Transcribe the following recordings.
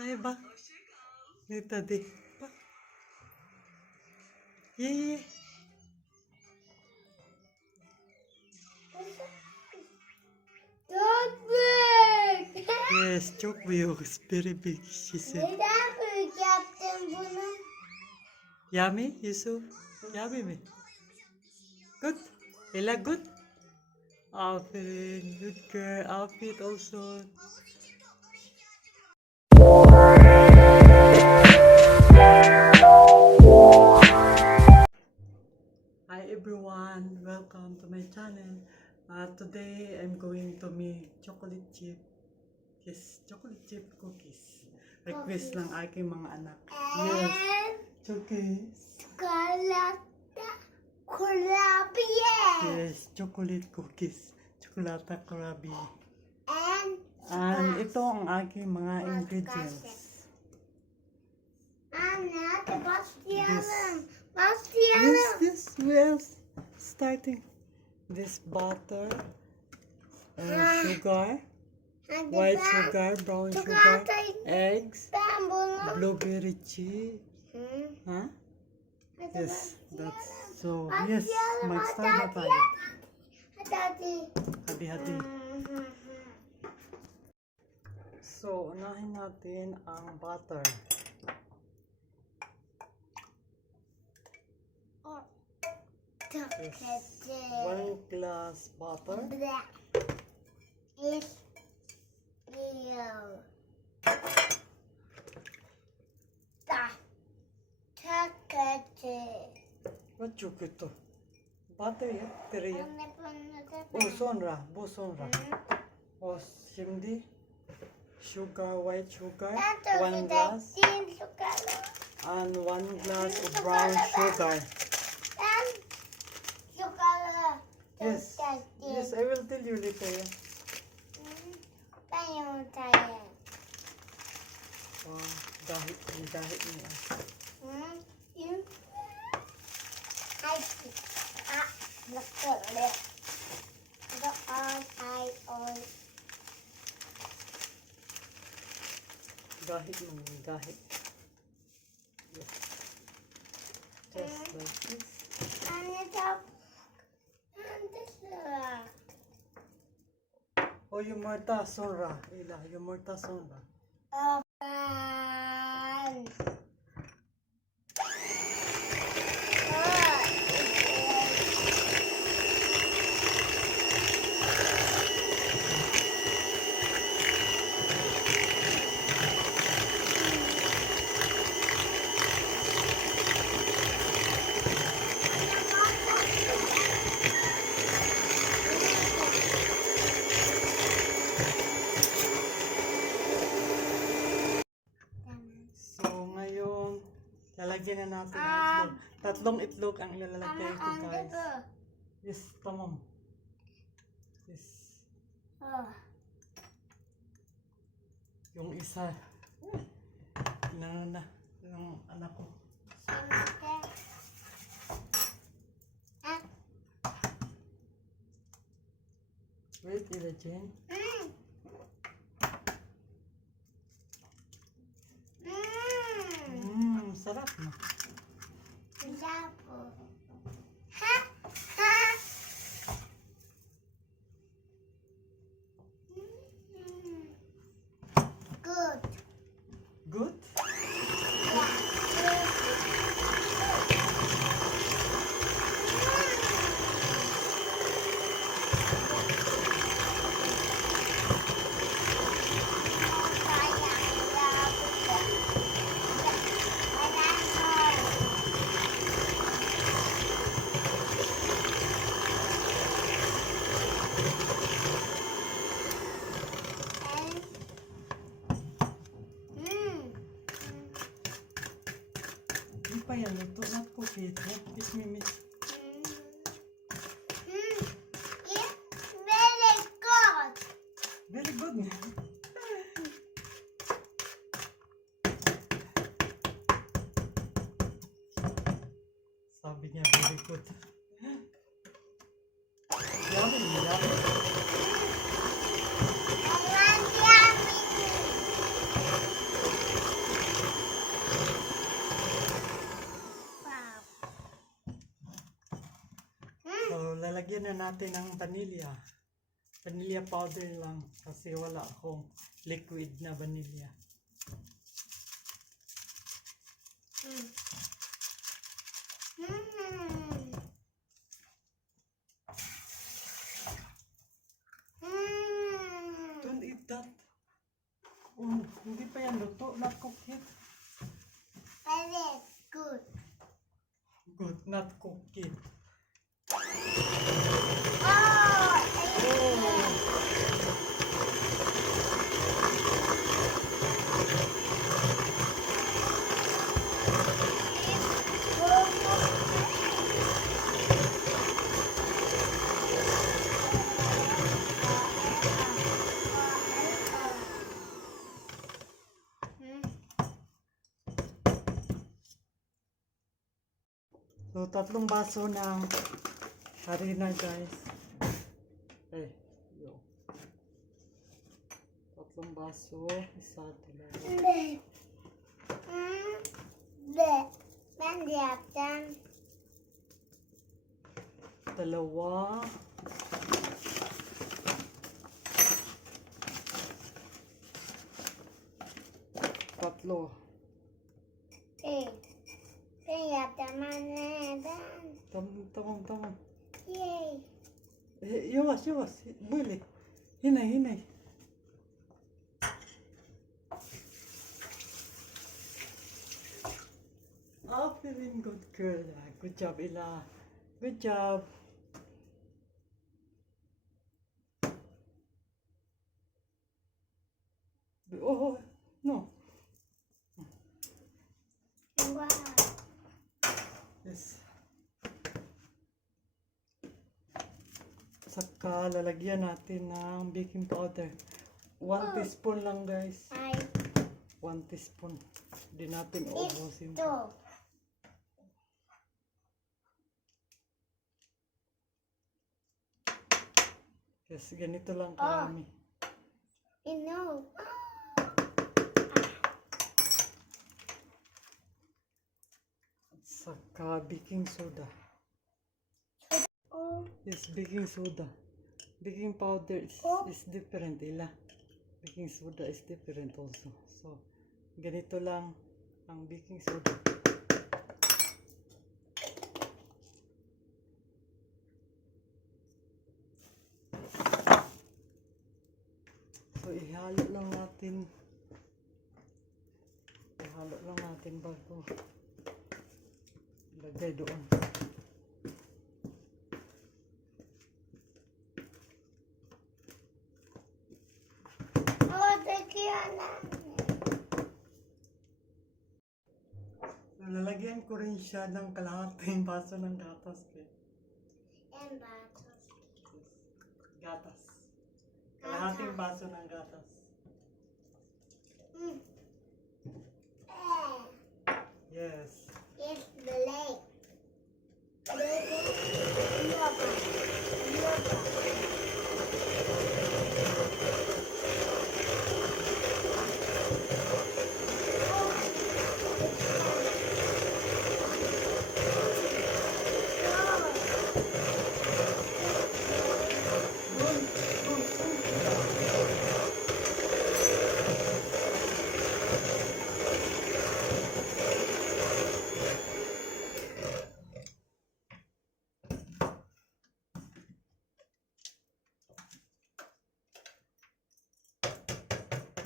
Kaya ba? Ito di. Yeah. Çok büyük. Yes, çok büyük. It's very big, she said. Neden büyük yaptın bunu? Yummy, Yusuf? Yummy mi? Good? Ella good? Aferin, good girl. Outfit also. Hi everyone, welcome to my channel. Today I'm going to make chocolate chip. Yes, chocolate chip cookies. Request ng aking mga anak. Yes, cookies. Yes, chocolate cookies. Chocolate kurabi. And ito ang aking mga ingredients. Yes, well, starting this butter, sugar, white sugar, brown sugar, eggs, blueberry cheese. Huh? Yes, that's so. Yes, mag-start na tayo. Hati-hati. So, unahin natin ang butter. Yes, 1 glass butter. What chocolate to? Butter ya? Teri ya? Bu sonra. O şimdi sugar, white sugar, 1 glass. And 1 glass of brown sugar. Yes, yes, I will tell you later. Yeah. Oh, dahil niya. Gahit. Yes. Just like this. Oh, yumurta sonra. Ila, yumurta sonra. Lalagyan na natin ng itlog. Tatlong itlog ang ilalagay ko, guys. Yes, tamam. Yes. Yung isa. Na yung anak ko. Wait, ilagyan. Sarap na. Good. Good? Pa yan, ito not cookies. It's mimic. It's very good. Very good. Sabi niya, very good. Yummy. Lalagyan na natin ng vanilla. Vanilla powder lang kasi wala akong liquid na vanilla. Don't eat that. Hindi pa yan luto. Not cooked yet. Very good. Good, not cooked yet. So, 3 baso ng harina, guys. Yo. 3 baso. Isa, dalawa. Ben de yaptım. Dalawa. Tatlo. Ben yaptım anne ben. Tamam. Yay. Yavaş. Böyle. Hinay. Aferin, good girl. Good job, Ila. Good job. Oh, no. Wow. Yes. Saka lalagyan natin ng baking powder. 1 teaspoon lang, guys. Ay, 1 teaspoon. Hindi natin uubusin. ito. Yes, ganito lang karami. Ino. Saka baking soda. Oh. Yes, baking soda. Baking powder is different, Ila. Baking soda is different also. So, ganito lang ang baking soda. So, ihalo lang natin. Ihalo lang natin bago lagay doon. Oh, tekiyan na. Lalagyan ko rin siya ng kalahating baso ng gatas. En batos. Gatas. Kalahating baso ng gatas. Yes. It's the lake.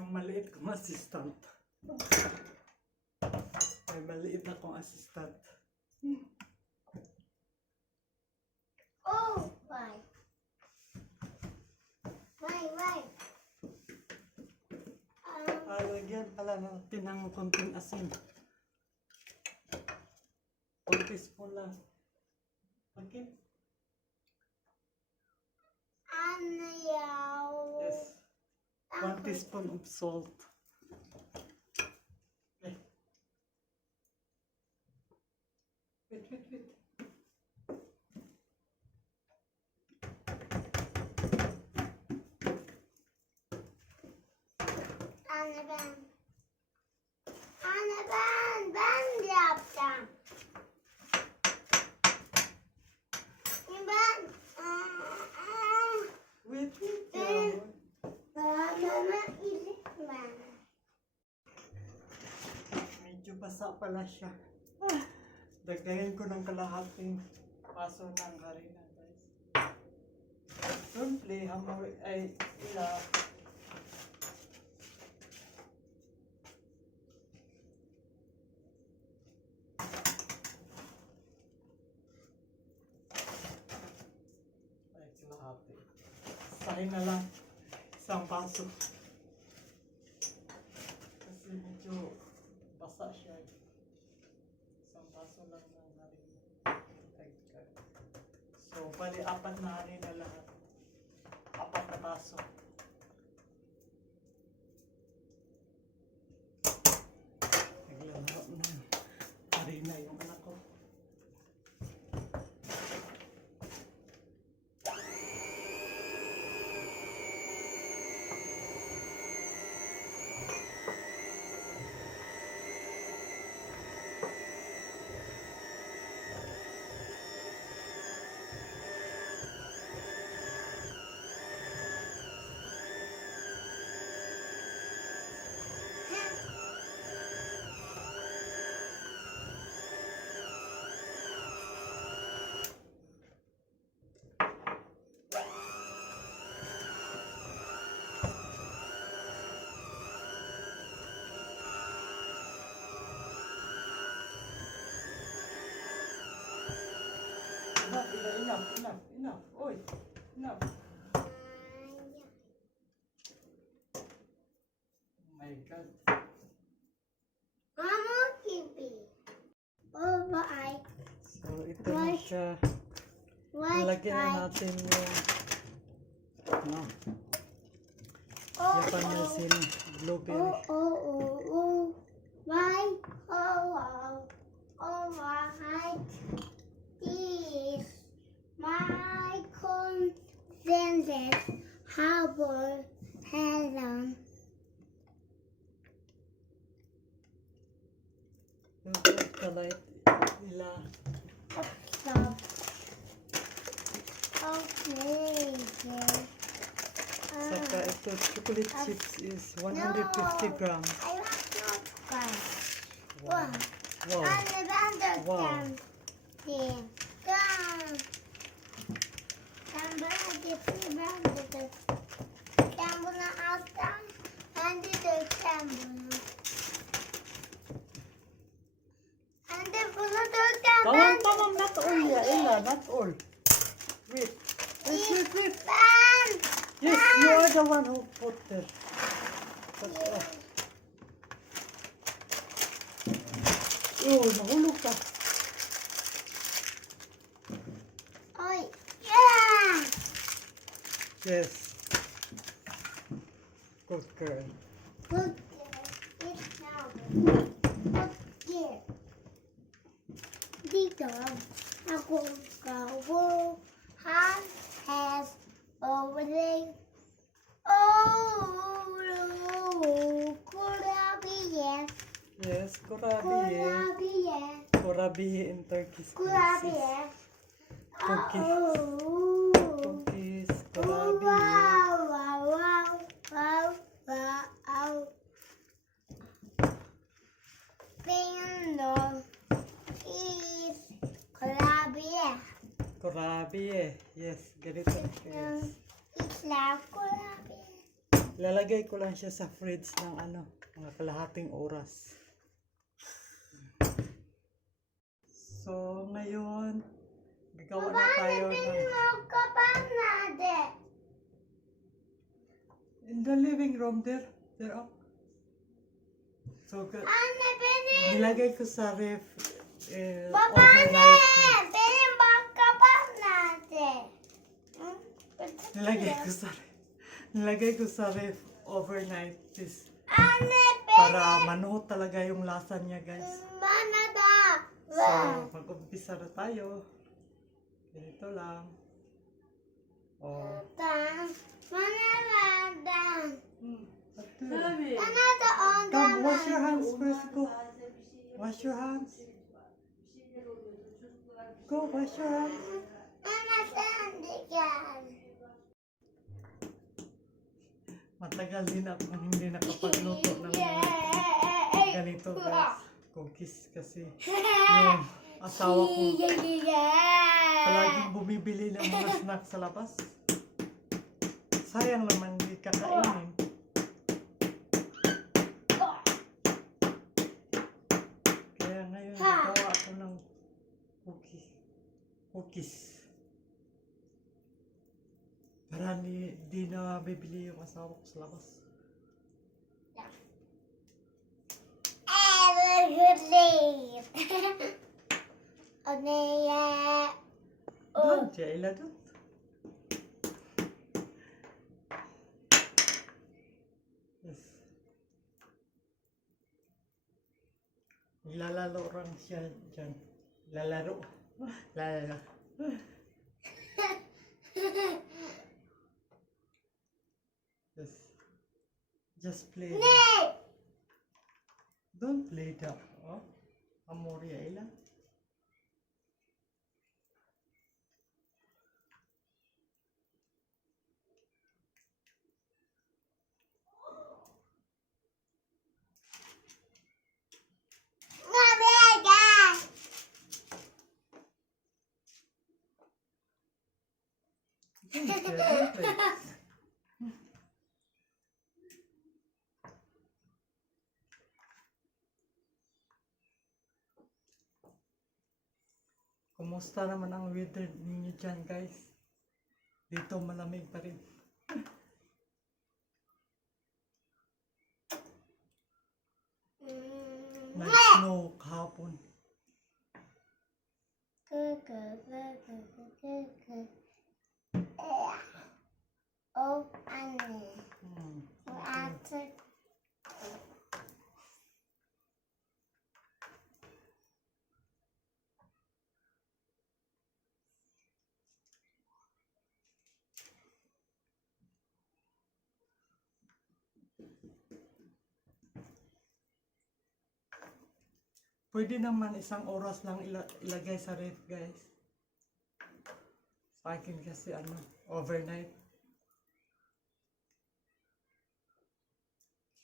Yung maliit kong assistant. May maliit akong assistant. Oh, why? Why? Lagyan pala natin ng konting asin. 1 teaspoon lang. Okay? Ano yaw? Yes. 1 teaspoon of salt. Okay. Wait. Anne ben yaptım. Ben basa pala siya. Dagdagan ko ng kalahating paso ng harina, guys. Don't play, hamoy ay ila. Ay, kalahati. Sahin na lang. Isang paso. Kasi medyo basa siya. Isang paso lang ng harina. So, bali apat na harina lahat. Apat na paso. Naglalaro na harina yung anak ko. Enough. Oy, enough. Oh my God. Mama, Kiwi. Oh, bye. So, ito na siya. Lagyan na natin yung Japanese blueberry. Why? Right. This my consensus harbor Helen. Yung kalait nila. Stop. Okay. Saka ito, chocolate chips is 150 grams. I want to try. Wow. Wow. Wow. Tawang, not all, Ella, not all. Wait. Yes, you are the one who put there. Oh, nahulog ka. Oh, yeah. Yes. Good girl. Good. It's now. Good. Dito, ako kawo has already. Oh, kurabiye. Yes, kurabiye. Kurabiye. Kurabiye in Turkish. Kurabiye. Cookies. Oh. Cookies, Wow, kurabiye. wow. Pino is kurabiye. Kurabiye. Yes, ganito. Yes. It's like kurabiye. Lalagay ko lang siya sa fridge ng mga kalahating oras. So, ngayon, gagawa na tayo ng... In the living room, there up. So, nilagay ko sa ref overnight. Nilagay ko sa ref overnight. Para manuhot talaga yung lasa niya, guys. So, mag-umpisa na tayo. Ganito lang. Oh. Come, wash your hands first. Go. Wash your hands. Go, wash your hands. Matagal din akong hindi nakapagluto ng mga ganito, guys. cookies kasi yung asawa ko palaging bumibili ng mga snack sa labas. Sayang naman hindi kakainin. Kaya ngayon nagawa ako ng cookies. Para di na bibili yung asawa ko sa labas. Doon, Jaila doon. Yes. Lalaro lang siya dyan. Lalaro. Lalaro. Yes. Just play. Don't play that. Oh, Amoria ila. Don't play. Kumusta naman ang weather ninyo dyan, guys? Dito malamig pa rin. Nag-snow kahapon. Oh, ano? Pwede naman isang oras lang ilagay sa ref, guys. Sa akin kasi overnight.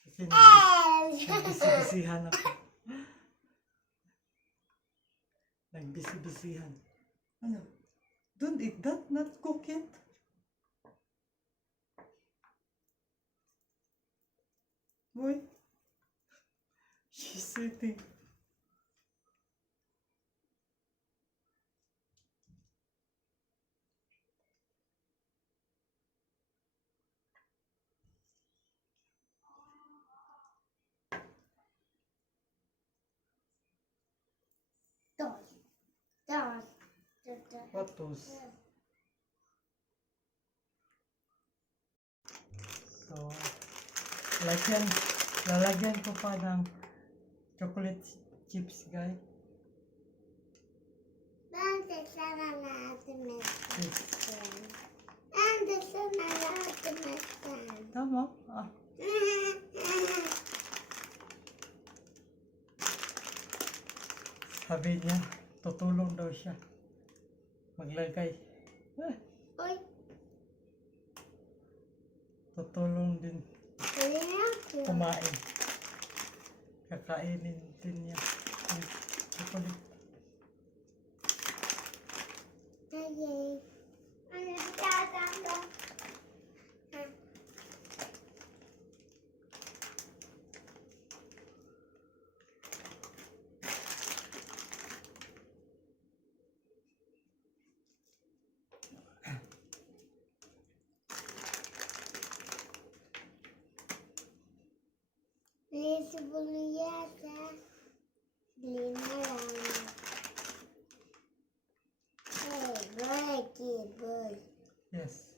Kasi nagbisi-bisihan ako. Nagbisi-bisihan. Ano? Don't eat that, not cook it. Boy. She's sitting. What those? So, lalagyan ko pa ng chocolate chips, guys. Tama? Ah. Sabi niya, tutulong daw siya maglagay. Oy. Tutulong din kumain. Kakainin din niya yung chocolate. Please buliyata. Yes.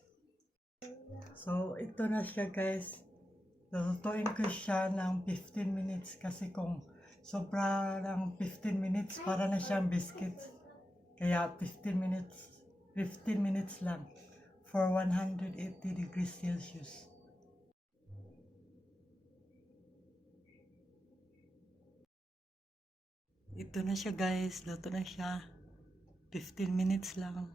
So, ito na siya, guys. Lutuin ko siya ng 15 minutes kasi kung sobra ng 15 minutes para na siyang biscuits. Kaya 15 minutes lang for 180 degrees Celsius. Ito na siya, guys. Luto na siya. 15 minutes lang.